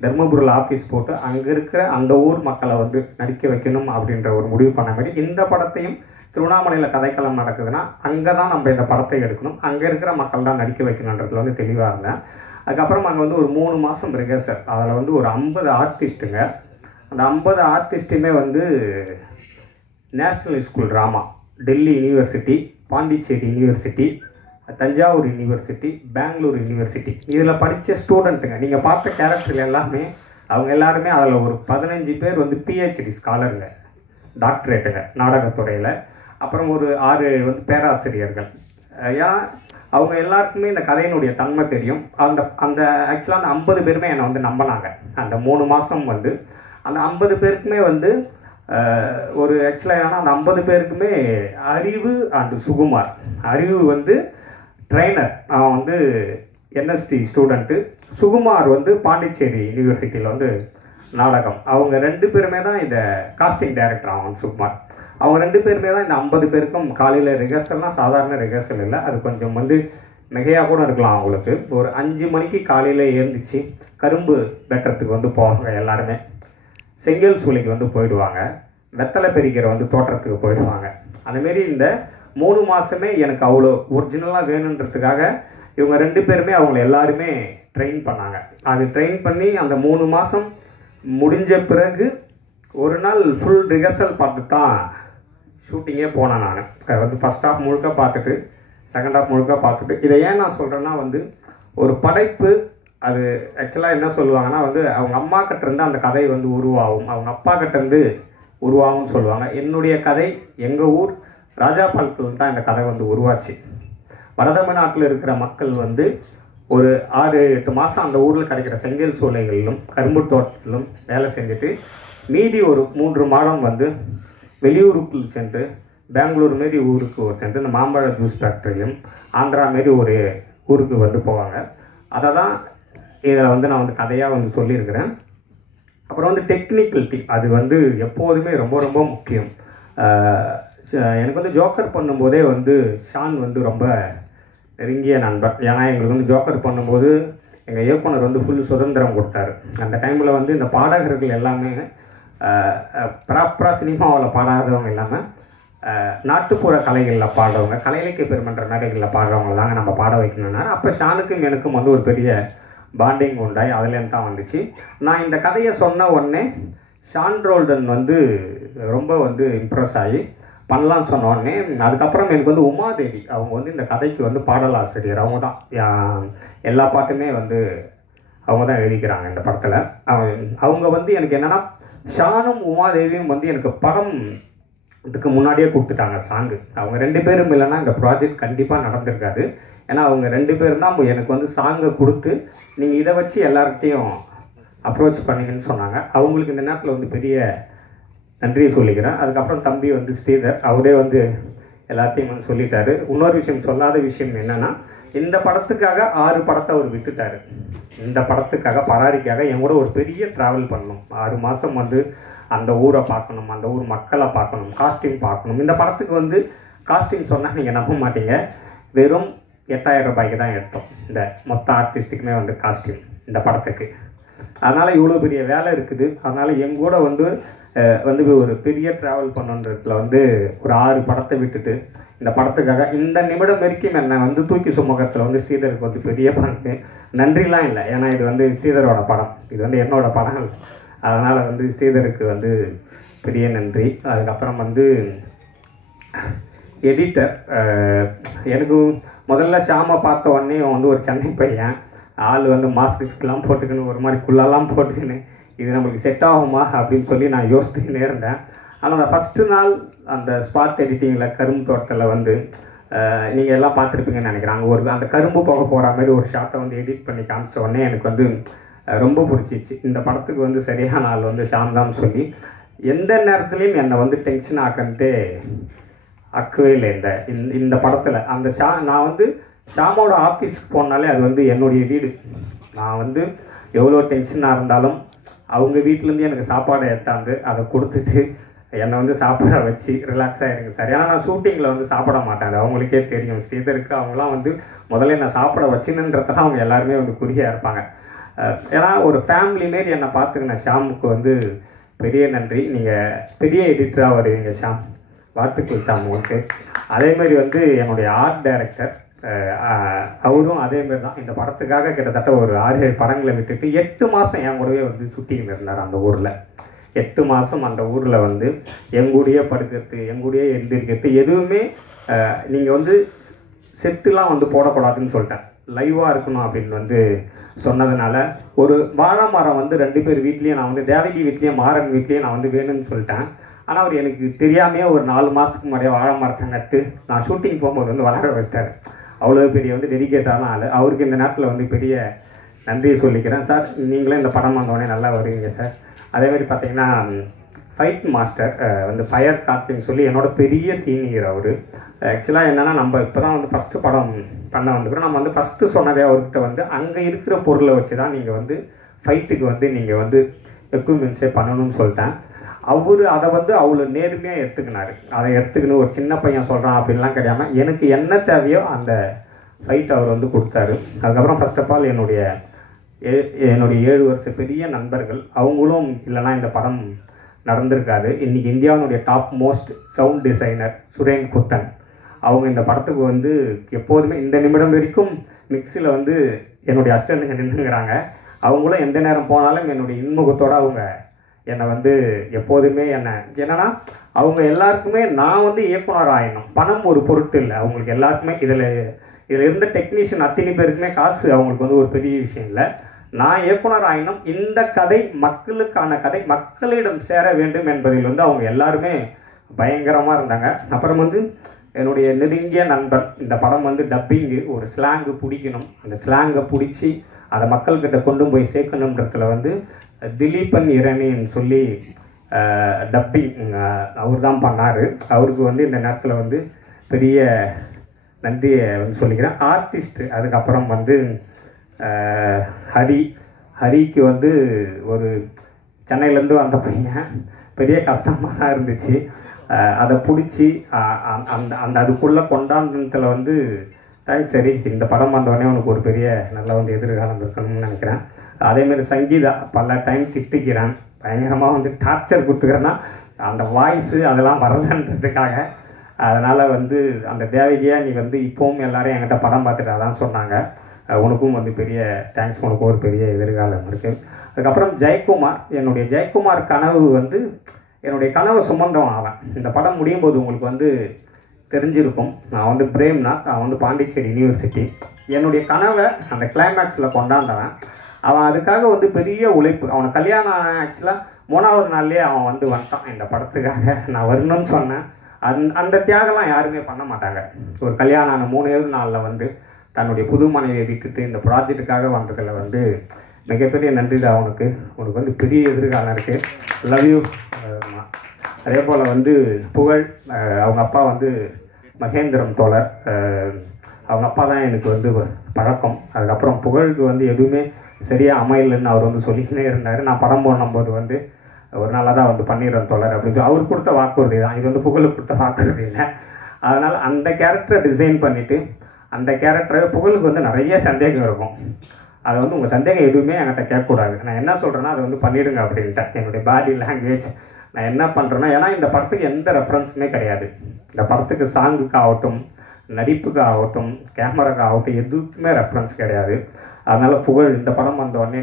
தர்மபுரியில் ஆஃபீஸ் போட்டு அங்கே இருக்கிற அந்த ஊர் மக்களை வந்து நடிக்க வைக்கணும் அப்படின்ற ஒரு முடிவு பண்ண மாதிரி இந்த படத்தையும் திருவண்ணாமலையில் கதைக்களம் நடக்குதுன்னா அங்கே தான் நம்ம இந்த படத்தை எடுக்கணும், அங்கே இருக்கிற மக்கள் தான் நடிக்க வைக்கணுன்றதுல வந்து தெளிவாக இருந்தேன். அதுக்கப்புறம் அங்கே வந்து ஒரு 3 மாதம் ரிஹர்சல். அதில் வந்து ஒரு 50 ஆர்டிஸ்ட்டுங்க. அந்த 50 ஆர்டிஸ்ட்டுமே வந்து national school drama, Delhi university, Pondicherry university, Thanjavur university, Bangalore university இதில் படித்த ஸ்டூடெண்ட்டுங்க. நீங்கள் பார்த்த கேரக்டர் எல்லாமே அவங்க எல்லாருமே அதில் ஒரு 15 பேர் வந்து பிஹெச்டி ஸ்காலருங்க, டாக்டரேட்டுங்க நாடகத்துறையில். அப்புறம் ஒரு 6 வந்து பேராசிரியர்கள். ஏன்னா அவங்க எல்லாருக்குமே இந்த கதையினுடைய தன்மை தெரியும். அந்த ஆக்சுவலாக அந்த 50 பேருமே என்னை வந்து நம்பினாங்க. அந்த 3 மாதம் வந்து அந்த 50 பேருக்குமே வந்து ஒரு ஆக்சுவலாக ஏன்னா அந்த 50 பேருக்குமே அறிவு அண்டு சுகுமார். அறிவு வந்து ட்ரைனர், அவன் வந்து என்எஸ்டி ஸ்டூடெண்ட்டு. சுகுமார் வந்து பாண்டிச்சேரி யூனிவர்சிட்டியில் வந்து நாடகம். அவங்க 2 பேருமே தான் இந்த காஸ்டிங் டைரக்டர். அவன் சுகுமார், அவங்க 2 பேருமே தான் இந்த 50 பேருக்கும் காலையில் ரிஹர்சல்னால் சாதாரண ரிஹர்சல் இல்லை, அது கொஞ்சம் வந்து மிகையாக கூட இருக்கலாம். அவங்களுக்கு ஒரு 5 மணிக்கு காலையில் எழுந்திரிச்சு கரும்பு வெட்டுறதுக்கு வந்து போவாங்க எல்லாருமே, செங்கல் சூளைக்கு வந்து போயிடுவாங்க, வெத்தலை பெரிக்கிற வந்து தோட்டத்துக்கு போயிடுவாங்க. அதுமாரி இந்த 3 மாதமே எனக்கு அவ்வளோ ஒரிஜினலாக வேணுன்றதுக்காக இவங்க 2 பேருமே அவங்கள எல்லாருமே ட்ரெயின் பண்ணாங்க. அது ட்ரெயின் பண்ணி அந்த 3 மாதம் முடிஞ்ச பிறகு ஒரு நாள் ஃபுல் ரிஹர்சல் பார்த்து தான் ஷூட்டிங்கே போனேன். நான் வந்து ஃபஸ்ட் ஹாஃப் முழுக்க பார்த்துட்டு செகண்ட் ஹாஃப் முழுக்க பார்த்துட்டு. இதை ஏன் நான் சொல்கிறேன்னா வந்து ஒரு படைப்பு அது ஆக்சுவலாக என்ன சொல்லுவாங்கன்னா வந்து அவங்க அம்மா கிட்டேருந்து அந்த கதை வந்து உருவாகும், அவங்க அப்பா கிட்டேருந்து உருவாகும்னு சொல்லுவாங்க. என்னுடைய கதை எங்கள் ஊர் ராஜாபாளையத்தில் தான் இந்த கதை வந்து உருவாச்சு. வடதமிழ்நாட்டில் இருக்கிற மக்கள் வந்து ஒரு 6-8 மாதம் அந்த ஊரில் கிடைக்கிற செங்கல் சூளைகளிலும் கரும்பு தோட்டத்திலும் வேலை செஞ்சுட்டு மீதி ஒரு 3 மாதம் வந்து வெளியூருக்கு சென்று பெங்களூர் மாரி ஊருக்கு சென்று இந்த மாம்பழ ஜூஸ் ஃபேக்ட்ரியிலும் ஆந்திரா மாரி ஒரு ஊருக்கு வந்து போவாங்க. அதை தான் இதில் வந்து நான் வந்து கதையாக வந்து சொல்லியிருக்கிறேன். அப்புறம் வந்து டெக்னிக்கல் டீம் அது வந்து எப்போதுமே ரொம்ப ரொம்ப முக்கியம். எனக்கு வந்து ஜோக்கர் பண்ணும்போதே வந்து ஷான் வந்து ரொம்ப நெருங்கிய நண்பர். ஏன்னா எங்களுக்கு வந்து ஜோக்கர் பண்ணும்போது எங்கள் இயக்குனர் வந்து ஃபுல் சுதந்திரம் கொடுத்தாரு. அந்த டைமில் வந்து இந்த பாடகர்கள் எல்லாமே ப்ராப்பராக சினிமாவில் பாடாதவங்க இல்லாமல் நாட்டுப்புற கலைகளில் பாடுறவங்க, கலை இலக்கிய பெருமன்ற மேடைகளில் பாடுறவங்க தாங்க நம்ம பாட வைக்கணும்னாரு. அப்போ ஷானுக்கும் எனக்கும் வந்து ஒரு பெரிய பாண்டிங் உண்டாய் அதுலேருந்து தான் வந்துச்சு. நான் இந்த கதையை சொன்ன உடனே ஷான் ரோல்டன் வந்து ரொம்ப வந்து இம்ப்ரெஸ் ஆகி பண்ணலான்னு சொன்ன உடனே அதுக்கப்புறம் எனக்கு வந்து உமாதேவி அவங்க வந்து இந்த கதைக்கு வந்து பாடலாசிரியர். அவங்க தான் எல்லா பாட்டுமே வந்து அவங்க தான் எழுதிக்கிறாங்க இந்த படத்தில். அவங்க வந்து எனக்கு என்னென்னா ஷானும் உமாதேவியும் வந்து எனக்கு படம் இதுக்கு முன்னாடியே கொடுத்துட்டாங்க சாங்கு. அவங்க 2 பேரும் இல்லைன்னா இந்த ப்ராஜெக்ட் கண்டிப்பாக நடந்திருக்காது. ஏன்னா அவங்க 2 பேரும் தான் எனக்கு வந்து சாங்கை கொடுத்து நீங்கள் இதை வச்சு எல்லார்கிட்டையும் அப்ரோச் பண்ணிங்கன்னு சொன்னாங்க. அவங்களுக்கு இந்த நேரத்தில் வந்து பெரிய நன்றியை சொல்லிக்கிறேன். அதுக்கப்புறம் தம்பி வந்து ஸ்ரீதர் அவரே வந்து எல்லாத்தையும் வந்து சொல்லிட்டாரு. இன்னொரு விஷயம் சொல்லாத விஷயம் என்னென்னா இந்த படத்துக்காக 6 படத்தை அவர் விட்டுட்டார். இந்த படத்துக்காக பராரிக்காக என் கூட ஒரு பெரிய ட்ராவல் பண்ணணும். 6 மாதம் வந்து அந்த ஊரை பார்க்கணும், அந்த ஊர் மக்களை பார்க்கணும், காஸ்டியூம் பார்க்கணும். இந்த படத்துக்கு வந்து காஸ்டியூம் சொன்னால் நீங்கள் நம்ப மாட்டீங்க, வெறும் 8000 ரூபாய்க்கு தான் எடுத்தோம் இந்த மொத்த ஆர்டிஸ்ட்டுக்குமே வந்து காஸ்டியூம் இந்த படத்துக்கு. அதனால் இவ்வளோ பெரிய வேலை இருக்குது. அதனால் என் கூட வந்து ஒரு பெரிய ட்ராவல் பண்ணுன்றதுல வந்து ஒரு 6 படத்தை விட்டுட்டு இந்த படத்துக்காக இந்த நிமிடம் வரைக்கும் என்னை வந்து தூக்கி சுமக்கத்தில் வந்து ஸ்ரீதருக்கு வந்து பெரிய பங்கு. நன்றிலாம் இல்லை, ஏன்னா இது வந்து ஸ்ரீதரோட படம், இது வந்து என்னோட படம் இல்லை. அதனால் வந்து ஸ்ரீதருக்கு வந்து பெரிய நன்றி. அதுக்கப்புறம் வந்து எடிட்டர் எனக்கு முதல்ல ஷாமை பார்த்த உடனே வந்து ஒரு சென்னை பையன் ஆள் வந்து மாஸ்க்லாம் போட்டுக்கின்னு ஒரு மாதிரி குள்ளெல்லாம் போட்டுக்கின்னு இது நம்மளுக்கு செட் ஆகுமா அப்படின்னு சொல்லி நான் யோசித்துக்கினே இருந்தேன். ஆனால் அந்த ஃபஸ்ட்டு நாள் அந்த ஸ்பாட் எடிட்டிங்கில் கரும்பு தோட்டத்தில் வந்து நீங்கள் எல்லாம் பார்த்துருப்பீங்கன்னு நினைக்கிறேன். அங்கே அந்த கரும்பு போக போகிற மாதிரி ஒரு ஷாட்டை வந்து எடிட் பண்ணி காமிச்ச உடனே எனக்கு வந்து ரொம்ப பிடிச்சிச்சு. இந்த படத்துக்கு வந்து சரியான ஆள் வந்து ஷாம் தான் சொல்லி எந்த நேரத்துலையும் என்னை வந்து டென்ஷன் ஆக்கன்ட்டே ஆக்கவே இல்லை. இந்த படத்தில் அந்த நான் வந்து ஷாமோட ஆஃபீஸ்க்கு போனாலே அது வந்து என்னுடைய வீடு. நான் வந்து எவ்வளோ டென்ஷனாக இருந்தாலும் அவங்க வீட்டிலேருந்து எனக்கு சாப்பாடை எடுத்தாந்து அதை கொடுத்துட்டு என்னை வந்து சாப்பிட வச்சு ரிலாக்ஸாக இருங்க சார். ஏன்னா நான் ஷூட்டிங்கில் வந்து சாப்பிட மாட்டேன், அது அவங்களுக்கே தெரியும். ஸ்ரீதருக்கு அவங்களாம் வந்து முதல்ல என்னை சாப்பிட வச்சுன்னுன்றதெல்லாம் அவங்க எல்லாருமே வந்து குறியாக இருப்பாங்க. ஏன்னா ஒரு ஃபேமிலி மாரி என்னை பார்த்துக்கின ஷாமுக்கு வந்து பெரிய நன்றி. நீங்கள் பெரிய எடிட்டராக வருவீங்க ஷாம், வாழ்த்துக்கள் ஷாம் உங்களுக்கு. அதேமாரி வந்து என்னுடைய ஆர்ட் டைரக்டர் அவரும் அதேமாரி தான். இந்த படத்துக்காக கிட்டத்தட்ட ஒரு 6-7 படங்களை விட்டுட்டு 8 மாதம் என் கூடவே வந்து சுட்டின்னு இருந்தார் அந்த ஊரில். 8 மாதம் அந்த ஊரில் வந்து எங்கூடையே படுக்கிறது, எங்கூடையே எழுந்திருக்கிறது, எதுவுமே நீங்கள் வந்து செட்டுலாம் வந்து போடக்கூடாதுன்னு சொல்லிட்டேன், லைவாக இருக்கணும் அப்படின்னு வந்து சொன்னதுனால ஒரு வாழை மரம் வந்து 2 பேர் வீட்லேயும், நான் வந்து தேவகி வீட்லேயும் மாறன் வீட்லேயும் நான் வந்து வேணும்னு சொல்லிட்டேன். ஆனால் அவர் எனக்கு தெரியாமையே ஒரு 4 மாதத்துக்கு முன்னாடியே வாழை மரத்தை நட்டு நான் ஷூட்டிங் போகும்போது வந்து வளர வச்சிட்டார். அவ்வளோ பெரிய வந்து டெடிகேட்டான ஆள். அவருக்கு இந்த நேரத்தில் வந்து பெரிய நன்றியை சொல்லிக்கிறேன். சார் நீங்களே இந்த படம் வந்தோடனே நல்லா வருவீங்க சார். அதேமாதிரி பார்த்தீங்கன்னா ஃபைட் மாஸ்டர் வந்து ஃபயர் கார்த்தின்னு சொல்லி என்னோட பெரிய சீனியர் அவர். ஆக்சுவலாக என்னென்னா நம்ம இப்போ தான் வந்து ஃபஸ்ட்டு படம் பண்ண வந்துக்கிறோம். நம்ம வந்து ஃபஸ்ட்டு சொன்னதே அவர்கிட்ட வந்து அங்கே இருக்கிற பொருளை வச்சு தான் நீங்கள் வந்து ஃபைட்டுக்கு வந்து நீங்கள் வந்து எக்யூப்மெண்ட்ஸே பண்ணணும்னு சொல்லிட்டேன். அவர் அதை வந்து அவ்வளோ நேர்மையாக எடுத்துக்கினார். அதை எடுத்துக்கணும் ஒரு சின்ன பையன் சொல்கிறான் அப்படின்லாம் கிடையாமல் எனக்கு என்ன தேவையோ அந்த ஃபைட் அவர் வந்து கொடுத்தாரு. அதுக்கப்புறம் ஃபர்ஸ்ட் ஆஃப் ஆல் என்னுடைய 7 வருஷ பெரிய நண்பர்கள், அவங்களும் இல்லைனா இந்த படம் நடந்திருக்காது. இன்றைக்கி இந்தியாவுடைய top most sound designer Suren Kuthan, அவங்க இந்த படத்துக்கு வந்து எப்போதுமே இந்த நிமிடம் வரைக்கும் மிக்ஸில் வந்து என்னுடைய அசிஸ்டன்ட்டுங்க நின்றுங்கிறாங்க. அவங்களும் எந்த நேரம் போனாலும் என்னுடைய இன்முகத்தோடு அவங்க என்னை வந்து எப்போதுமே என்னென்னா அவங்க எல்லாருக்குமே நான் வந்து இயக்குனர் ஆயிடணும், பணம் ஒரு பொருட்டு இல்லை அவங்களுக்கு எல்லாருக்குமே. இதில் இருந்த டெக்னீஷியன் அத்தனை பேருக்குமே காசு அவங்களுக்கு வந்து ஒரு பெரிய விஷயம் இல்லை. நான் இயக்குனர் ஆயினும் இந்த கதை மக்களுக்கான கதை, மக்களிடம் சேர வேண்டும் என்பதில் வந்து அவங்க எல்லாருமே பயங்கரமாக இருந்தாங்க. அப்புறம் வந்து என்னுடைய நெருங்கிய நண்பர், இந்த படம் வந்து டப்பிங்கு ஒரு ஸ்லாங்கு பிடிக்கணும், அந்த ஸ்லாங்கை பிடிச்சி அதை மக்கள்கிட்ட கொண்டு போய் சேர்க்கணுன்றதுல வந்து திலீபன் இரணின்னு சொல்லி டப்பிங் அவர் தான் பண்ணார். அவருக்கு வந்து இந்த நேரத்தில் வந்து பெரிய நன்றியை வந்து சொல்லிக்கிறேன். ஆர்டிஸ்ட்டு அதுக்கப்புறம் வந்து ஹரிக்கு வந்து ஒரு சென்னையிலேருந்து வந்த பையன், பெரிய கஷ்டமாக தான் இருந்துச்சு. அதை பிடிச்சி அந்த அதுக்குள்ளே கொண்டாந்ததில் வந்து தேங்க்ஸ் சரி, இந்த படம் வந்தோடனே உனக்கு ஒரு பெரிய நல்ல வந்து எதிர்காலம் இருக்கணும்னு நினைக்கிறேன். அதேமாதிரி சங்கீதா பல டைம் திட்டிக்கிறேன், பயங்கரமாக வந்து டார்ச்சர் கொடுத்துக்கிறேன்னா அந்த வாய்ஸு அதெல்லாம் வரலன்றதுக்காக. அதனால் வந்து அந்த தேவகியாக நீ வந்து இப்போவும் எல்லோரும் என்கிட்ட படம் பார்த்துட்டு அதான் சொன்னாங்க, உனக்கும் வந்து பெரிய தேங்க்ஸ், உனக்கும் ஒரு பெரிய எதிர்காலம் இருக்குது. அதுக்கப்புறம் ஜெயக்குமார், என்னுடைய ஜெயக்குமார் கனவு வந்து என்னுடைய கனவை சுமந்தவன் அவன். இந்த படம் முடியும் போது உங்களுக்கு வந்து தெரிஞ்சிருக்கும், நான் வந்து பிரேம்நாத், அவன் வந்து பாண்டிச்சேரி யூனிவர்சிட்டி. என்னுடைய கனவை அந்த கிளைமேக்ஸில் கொண்டாந்தவன் அவன். அதுக்காக வந்து பெரிய உழைப்பு. அவனை கல்யாணம் ஆக்சுவலாக 3வது நாள்லேயே அவன் வந்து வந்துட்டான் இந்த படத்துக்காக. நான் வரணும்னு சொன்னேன். அந்த தியாகம்லாம் யாருமே பண்ண மாட்டாங்க. ஒரு கல்யாணம் ஆன 3வது நாளில் வந்து தன்னுடைய புது மனைவியை விட்டுட்டு இந்த ப்ராஜெக்டுக்காக வந்ததில் வந்து மிகப்பெரிய நன்றி தான் அவனுக்கு. உனக்கு வந்து பெரிய எதிர்காலம் இருக்குது, லவ் யூ. அதே போல் வந்து புகழ், அவங்க அப்பா வந்து மகேந்திரம் தோழர், அவங்க அப்பா தான் எனக்கு வந்து பழக்கம். அதுக்கப்புறம் புகழுக்கு வந்து எதுவுமே சரியாக அமையலைன்னு அவர் வந்து சொல்லிக்கினே இருந்தார். நான் படம் பண்ணும்போது வந்து ஒரு நாளாக தான் வந்து பண்ணிடுறேன் தோழர் அப்படின்னு சொல்லி அவர் கொடுத்த வாக்குறுதி தான், இது வந்து புகழுக்கு கொடுத்த வாக்குறுதி இல்லை. அதனால் அந்த கேரக்டரை டிசைன் பண்ணிவிட்டு அந்த கேரக்டரை புகழுக்கு வந்து நிறைய சந்தேகம் இருக்கும். அதை வந்து உங்கள் சந்தேகம் எதுவுமே என்கிட்ட கேட்கக்கூடாது, நான் என்ன சொல்கிறேன்னா அதை வந்து பண்ணிவிடுங்க அப்படின்ட்டேன். என்னுடைய பாடி லாங்குவேஜ் நான் என்ன பண்ணுறேன்னா, ஏன்னா இந்த படத்துக்கு எந்த ரெஃபரன்ஸுமே கிடையாது. இந்த படத்துக்கு சாங்குக்கு ஆகட்டும், நடிப்புக்கு ஆகட்டும், கேமராக்கு ஆகட்டும், எதுக்குமே ரெஃபரன்ஸ் கிடையாது. அதனால் புகழ் இந்த படம் வந்த உடனே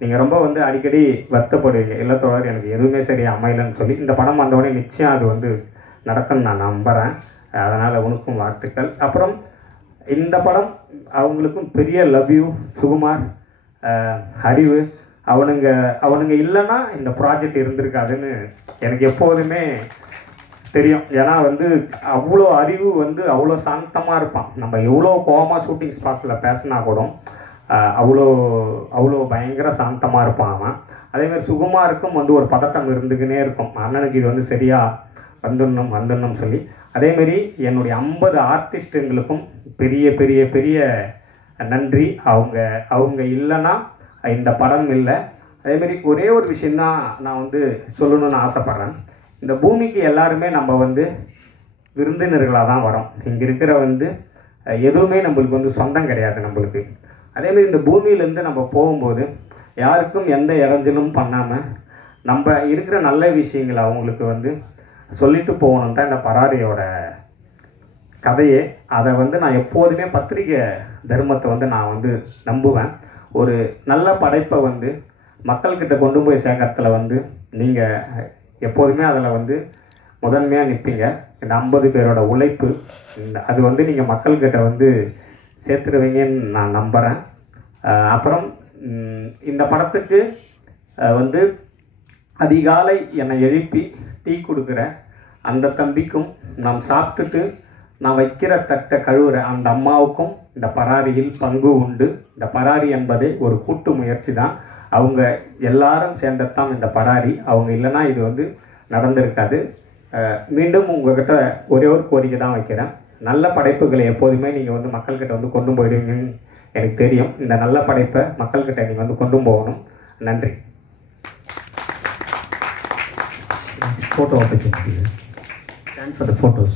நீங்கள் ரொம்ப வந்து அடிக்கடி வருத்தப்படுவீங்க, இல்லத்தோழர் எனக்கு எதுவுமே சரியாக அமையலைன்னு சொல்லி. இந்த படம் வந்தவுடனே நிச்சயம் அது வந்து நடக்கும்னு நான் நம்புகிறேன். அதனால் உனக்கும் வாழ்த்துக்கள். அப்புறம் இந்த படம் அவங்களுக்கும் பெரிய லவ் யூ. சுகுமார், அறிவு, அவனுங்க இல்லைன்னா இந்த ப்ராஜெக்ட் இருந்திருக்காதுன்னு எனக்கு எப்போதுமே தெரியும். ஏன்னா வந்து அவ்வளோ அறிவு வந்து அவ்வளோ சாந்தமாக இருப்பான். நம்ம எவ்வளோ கோவமாக ஷூட்டிங் ஸ்பாட்டில் பேசினா கூட அவ்வளோ பயங்கர சாந்தமாக இருப்பான் அவன். அதேமாதிரி சுகுமாருக்கும் வந்து ஒரு பதட்டம் இருந்துக்கினே இருக்கும், அண்ணனுக்கு இது வந்து சரியாக வந்துடணும் சொல்லி. அதேமாரி என்னுடைய 50 ஆர்டிஸ்ட்டுங்களுக்கும் பெரிய பெரிய பெரிய நன்றி. அவங்க இல்லைன்னா இந்த படம் இல்லை. அதேமாரி ஒரே ஒரு விஷயந்தான் நான் வந்து சொல்லணும்னு ஆசைப்பட்றேன். இந்த பூமிக்கு எல்லாருமே நம்ம வந்து விருந்தினர்களாக தான் வரோம். இங்கே இருக்கிற வந்து எதுவுமே நம்மளுக்கு வந்து சொந்தம் கிடையாது நம்மளுக்கு. அதேமாதிரி இந்த பூமியிலேருந்து நம்ம போகும்போது யாருக்கும் எந்த இடைஞ்சலும் பண்ணாமல் நம்ம இருக்கிற நல்ல விஷயங்களை அவங்களுக்கு வந்து சொல்லிட்டு போகணும் தான் இந்த பராரியோட கதையே. அதை வந்து நான் எப்போதுமே பத்திரிக்கை தர்மத்தை வந்து நான் வந்து நம்புவேன். ஒரு நல்ல படைப்பை வந்து மக்கள்கிட்ட கொண்டு போய் சேர்க்கறதுல வந்து நீங்கள் எப்போதுமே அதில் வந்து முதன்மையாக நிற்பீங்க. இந்த 50 பேரோட உழைப்பு அது வந்து நீங்கள் மக்கள்கிட்ட வந்து சேர்த்துருவீங்கன்னு நான் நம்புகிறேன். அப்புறம் இந்த படத்துக்கு வந்து அதிகாலை என்னை எழுப்பி டீ கொடுக்குற அந்த தம்பிக்கும், நாம் சாப்பிட்டுட்டு நான் வைக்கிற தட்டை கழுவுற அந்த அம்மாவுக்கும் இந்த பராரியில் பங்கு உண்டு. இந்த பராரி என்பதே ஒரு கூட்டு முயற்சி தான். அவங்க எல்லாரும் சேர்ந்ததான் இந்த பராரி. அவங்க இல்லைன்னா இது வந்து நடந்திருக்காது. மீண்டும் உங்கள்கிட்ட ஒரே ஒரு கோரிக்கை தான் வைக்கிறேன். நல்ல படைப்புகளை எப்போதுமே நீங்கள் வந்து மக்கள்கிட்ட வந்து கொண்டு போயிடுவீங்கன்னு எனக்கு தெரியும். இந்த நல்ல படைப்பை மக்கள்கிட்ட நீங்கள் வந்து கொண்டு போகணும். நன்றி. Photo opportunity. Stand for the photos.